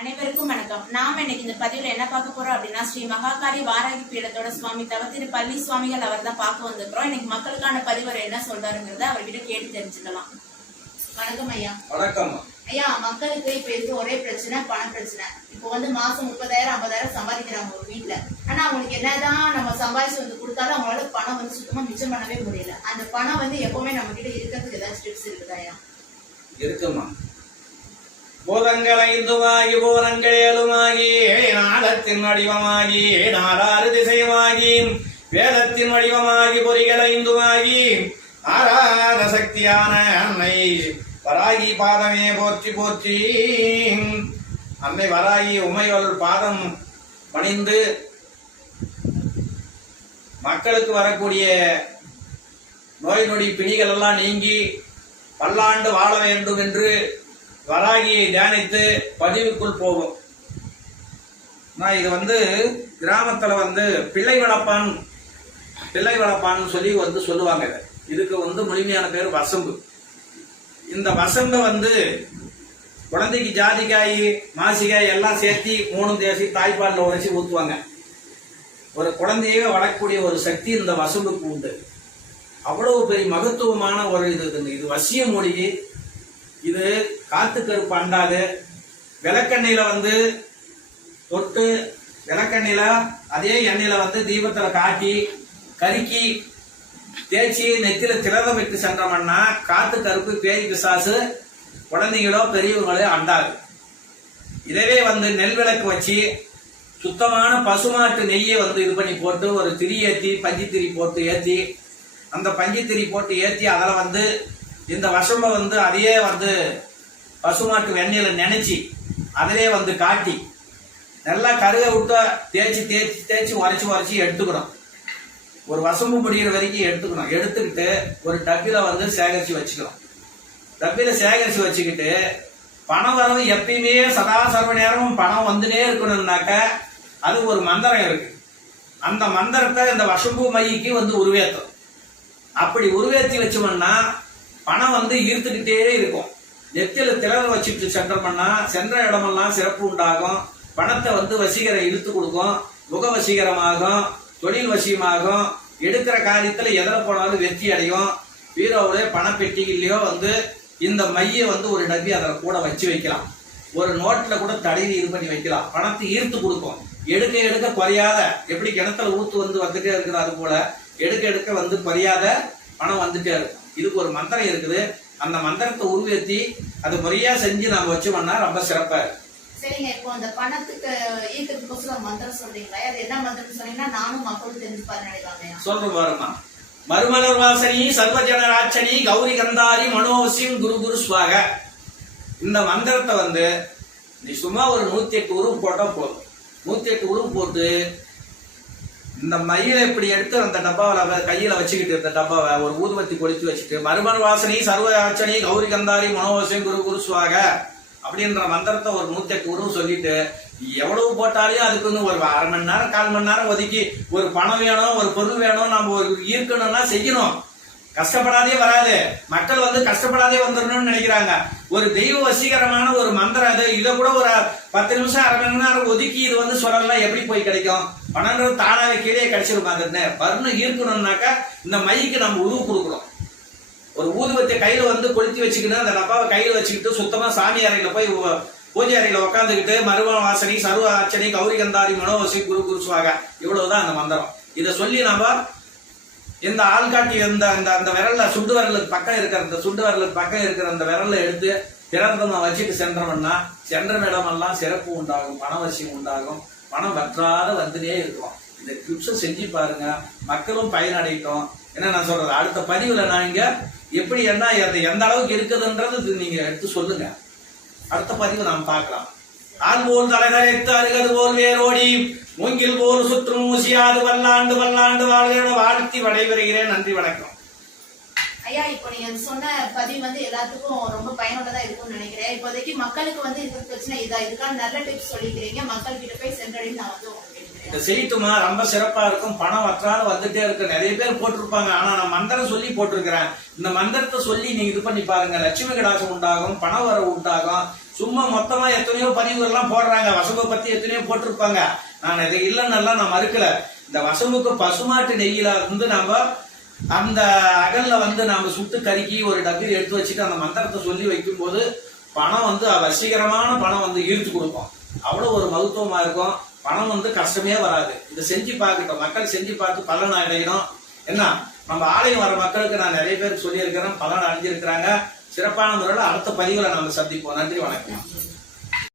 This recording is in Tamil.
அனைவருக்கும் வணக்கம். நாம இன்னைக்கு இந்த பதிவுல என்ன பார்க்க போறோம் அப்படின்னா, ஸ்ரீ மகாகாரி வாராகி பீடத்தோட சுவாமி தவத்திரு பள்ளி சுவாமிகள் அவர் தான் பார்க்க வந்திருக்கிறோம். இன்னைக்கு மக்களுக்கான பதிவர் என்ன சொல்றாருங்கிறத அவர்கிட்ட கேட்டு தெரிஞ்சுக்கலாம். வணக்கம் ஐயா. வணக்கம் ஐயா. மக்களுக்கு இப்ப இருக்க ஒரே பிரச்சனை பண பிரச்சனை. இப்போ மாசம் 30,000 50,000 சம்பாதிக்கிறாங்க ஒரு வீட்டுல. ஆனா அவங்களுக்கு என்னதான் நம்ம சம்பாதிச்சு கொடுத்தாலும் அவங்களால பணம் சுத்தமா மிச்சம் பண்ணவே முடியல. அந்த பணம் எப்பவுமே நம்ம கிட்ட இருக்கிறதுக்கு ஏதாச்சும் டிப்ஸ் இருக்குதா ஐயா? இருக்குமா. பூதங்கள் ஐந்துமாகி பூதங்கள் ஏழுமாகி நாதத்தின் வடிவமாகி நாலாறு திசையுமாகி வேதத்தின் வடிவமாகி பொறிகள் ஐந்துமாகி ஆராத சக்தியான அன்னை வராகி பாதமே போற்றி போற்றி. அன்னை வராகி உமைவள் பாதம் பணிந்து மக்களுக்கு வரக்கூடிய நோய் நொடி பிணிகள் எல்லாம் நீங்கி பல்லாண்டு வாழ வேண்டும் என்று வராகியை தியானித்து பதிவுக்குள் போகும். நான் இது கிராமத்துல பிள்ளை வளப்பான்னு சொல்லி சொல்லுவாங்க. இதுக்கு முழுமையான பேர் வசம்பு. இந்த வசம்பை குழந்தைக்கு ஜாதிக்காய் மாசிக்காய் எல்லாம் சேர்த்தி 3 தேசி தாய்ப்பாலில் உரைச்சி ஊற்றுவாங்க. ஒரு குழந்தையே வளர்க்கக்கூடிய ஒரு சக்தி இந்த வசம்புக்கு உண்டு. அவ்வளவு பெரிய மகத்துவமான ஒரு இது வசிய மூலிகை. இது காத்து கருப்பு அண்டாது. விளக்கெண்ணெயில தொட்டு விளக்கெண்ணெயில அதே எண்ணெயில தீபத்துல காட்டி கருக்கி தேய்ச்சி நெத்தில திரதம் விட்டு சென்றோம்னா காத்து கருப்பு பேய் பிசாசு குழந்தைகளோ பெரியவங்களோ அண்டாது. இதவே நெல் விளக்கு வச்சு சுத்தமான பசுமாட்டு நெய்யை இது பண்ணி போட்டு ஒரு திரி ஏற்றி பஞ்சு திரி போட்டு ஏற்றி அந்த பஞ்சு திரி போட்டு ஏற்றி அதில் இந்த வசம்ப அதையே பசுமாட்டு வெண்ணெயில நினைச்சு அதிலே காட்டி நல்லா கருவை விட்டு தேய்ச்சி தேய்ச்சி தேய்ச்சி உரைச்சி எடுத்துக்கணும். ஒரு வசம்பு முடிகிற வரைக்கும் எடுத்துக்கணும். எடுத்துக்கிட்டு ஒரு டப்பில சேகரிச்சு வச்சுக்கணும். டப்பில சேகரிச்சு வச்சுக்கிட்டு பணம் வரவு எப்பயுமே சதா சர்வ நேரமும் பணம் வந்துனே இருக்கணும்னாக்க அது ஒரு மந்திரம் இருக்கு. அந்த மந்திரத்தை இந்த வசம்பு மைக்கு உருவேற்றும். அப்படி உருவேற்றி வச்சோம்னா பணம் ஈர்த்துக்கிட்டே இருக்கும். நெத்தில திறவை வச்சுட்டு சென்ற இடமெல்லாம் சிறப்பு உண்டாகும். பணத்தை வசீகர இழுத்து கொடுக்கும். முக வசீகரமாகும். தொழில் வசியமாகும். எடுக்கிற காரியத்துல எதில் போனாலும் வெற்றி அடையும். பீரோவுடைய பணப்பெட்டிகள்லயோ இந்த மைய ஒரு டப்பி அதில் கூட வச்சு வைக்கலாம். ஒரு நோட்ல கூட தடவி இது பண்ணி வைக்கலாம். பணத்தை ஈர்த்து கொடுக்கும். எடுக்க எடுக்க குறையாத, எப்படி கிணத்துல ஊத்து வந்துட்டே இருக்குது அது போல எடுக்க எடுக்க குறையாத பணம் வந்துட்டே இருக்கும். இதுக்கு ஒரு மந்திரம் இருக்குது. அந்த மந்திரத்தை உருவேற்றி அது முறையா செஞ்சு நாம வச்சோம்னா ரொம்ப சிறப்பா இருக்கு. சரிங்க. இப்போ அந்த பணத்துக்கு ஈர்க்கிறதுக்கு மந்திரம் சொல்றீங்களா? அது என்ன மந்திரம் சொன்னீங்கன்னா நானும் மக்களும் தெரிஞ்சுப்பாரு நினைக்காங்க. சொல்ற பாருமா. மறுமலர் வாசனி சர்வஜனராட்சணி கௌரி கந்தாரி மனோவசியம் குரு குரு ஸ்வாக. இந்த மந்திரத்தை நீ சும்மா ஒரு 108 உருவு போட்டா போதும். 108 உருவு போட்டு இந்த மயிலை இப்படி எடுத்து அந்த டப்பாவை கையில வச்சுக்கிட்டு இந்த டப்பாவை ஒரு ஊதுபத்தி கொளுத்தி வச்சுட்டு மறுமலர் வாசனி சர்வயாட்சணி கௌரி கந்தாரி மனோவசியம் குரு குரு ஸ்வாக அப்படின்ற மந்திரத்தை ஒரு 108 உருவு சொல்லிட்டு எவ்வளவு போட்டாலும் அதுக்கு ஒரு அரை மணி நேரம் 1/4 மணி நேரம் ஒதுக்கி ஒரு பணம் வேணும் ஒரு பொருள் வேணும் நம்ம ஒரு ஈர்க்கணும்னா செய்யணும். கஷ்டப்படாதே வராது. மக்கள் கஷ்டப்படாதே வந்துடணும்னு நினைக்கிறாங்க. ஒரு தெய்வ வசீகரமான ஒரு மந்திரம் அது. இதை கூட ஒரு 10 நிமிஷம் அரை மணி நேரம் ஒதுக்கி இது சொல்லலாம். எப்படி போய் கிடைக்கும்? பணம்ன்றது தானாவே கீழே கிடைச்சிருக்கும். பருன்னு ஈர்க்கணும்னாக்கா இந்த மைக்கு நம்ம உருவு கொடுக்கணும். ஒரு ஊதுபத்தை கையில கொளுத்தி வச்சுக்கிட்டு அந்த டப்பாவை கையில வச்சுக்கிட்டு சுத்தமா சாமி அறையில போய் பூஜை அறையில உட்காந்துக்கிட்டு மரும வாசனி சர்வ ஆச்சனை கௌரி கந்தாரி மனோவசி குரு குரு சுவாக இவ்வளவுதான் அந்த மந்திரம். இதை சொல்லி நாம இந்த ஆள்காட்டி அந்த விரல்ல சுண்டு விரலுக்கு பக்கம் இருக்கிற அந்த விரல்ல எடுத்து திறந்தமா வச்சுட்டு சென்றோம்னா சென்ற இடமெல்லாம் சிறப்பு உண்டாகும். பணவசியம் உண்டாகும். பணம் வற்றாத வந்துட்டே இருக்கும். இந்த டிப்ஸ் செஞ்சு பாருங்க. மக்களும் பயனடையட்டும். என்ன நான் சொல்றது, அடுத்த பதிவுல நான் இங்க எப்படி என்ன எந்த அளவுக்கு இருக்குதுன்றது நீங்க எடுத்து சொல்லுங்க. அடுத்த பதிவு நாம் பார்க்கலாம். ஆள் போல் தலைகரைத்து அருகது போல் வேரோடி மூங்கில் போல் சுற்றும் ஊசியாது பல்லாண்டு பல்லாண்டு வாழ்கிற வாழ்த்தி விடைபெறுகிறேன். நன்றி, வணக்கம். ஐயா, இப்போ நீங்க சொன்ன பதிவு எல்லாத்துக்கும் ரொம்ப பயனுள்ளதா இருக்கும்னு நினைக்கிறேன். இப்போதைக்கு மக்களுக்கு இருக்கிற பிரச்சனை இதுக்கான நல்ல டிப்ஸ் சொல்லிக்கிறீங்க. மக்கள் கிட்ட போய் சென்றடைந்து நான் இந்த செய்துமா ரொம்ப சிறப்பா இருக்கும். பணம் வற்றாத வந்துட்டே இருக்கு. நிறைய பேர் போட்டிருப்பாங்க. ஆனா நான் மந்திரம் சொல்லி போட்டிருக்கிறேன். இந்த மந்திரத்தை சொல்லி நீங்க இது பண்ணி பாருங்க. லட்சுமி கடாசம் உண்டாகும். பண வரவு உண்டாகும். சும்மா மொத்தமா எத்தனையோ பதிவுகள்லாம் போடுறாங்க, வசம்பை பத்தி எத்தனையோ போட்டிருப்பாங்க. நான் இதை இல்லைன்னு நான் மறுக்கல. இந்த வசம்புக்கு பசுமாட்டு நெய்யில வந்து நாம அந்த அகல்ல வந்து நாம சுட்டு கருக்கி ஒரு டப்பில் எடுத்து வச்சுட்டு அந்த மந்திரத்தை சொல்லி வைக்கும் போது பணம் வந்து வசீகரமான பணம் வந்து ஈர்த்து கொடுக்கும். அவ்வளவு ஒரு மகத்துவமா இருக்கும். பணம் வந்து கஷ்டமே வராது. இதை செஞ்சு பார்க்கட்டும், மக்கள் செஞ்சு பார்த்து பலன் அடையணும். என்ன நம்ம ஆலயம் வர மக்களுக்கு நான் நிறைய பேருக்கு சொல்லியிருக்கிறேன், பலன் அடைஞ்சிருக்கிறாங்க. சிறப்பான முறையில் அடுத்த பதிவுல நாம சந்திப்போம். நன்றி, வணக்கம்.